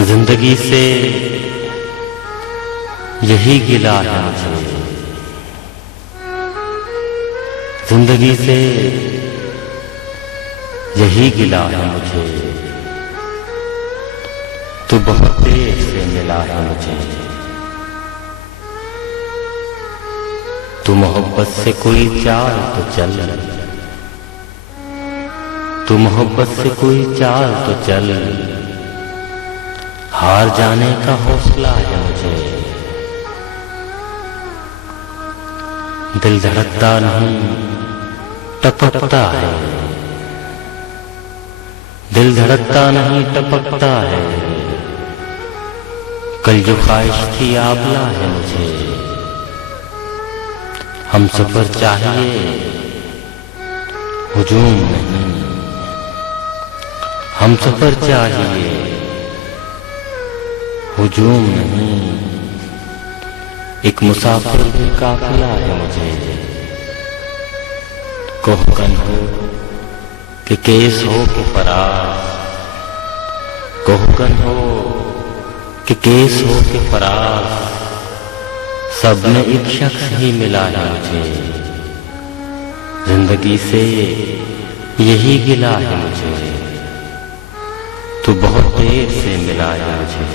जिंदगी से यही गिला है मुझे, जिंदगी से यही गिला है मुझे। तू बहुत देर से मिला है मुझे। तू मोहब्बत से कोई चाल तो चल, तू मोहब्बत से कोई चाल तो चल। हार जाने का हौसला है मुझे। दिल धड़कता नहीं टपकता है, दिल धड़कता नहीं टपकता है। कल जो ख्वाहिश थी आबला है मुझे। हम सफर चाहिए हुजूम नहीं, हम सफर चाहिए हुजूम नहीं। एक मुसाफिर भी काफिला है मुझे। कोहकन हो कि केस हो कि फराज, कोहकन हो कि केस हो कि फराज। सब में एक शख्स ही मिला है मुझे। जिंदगी से यही गिला है मुझे। तू बहुत देर से मिला है मुझे।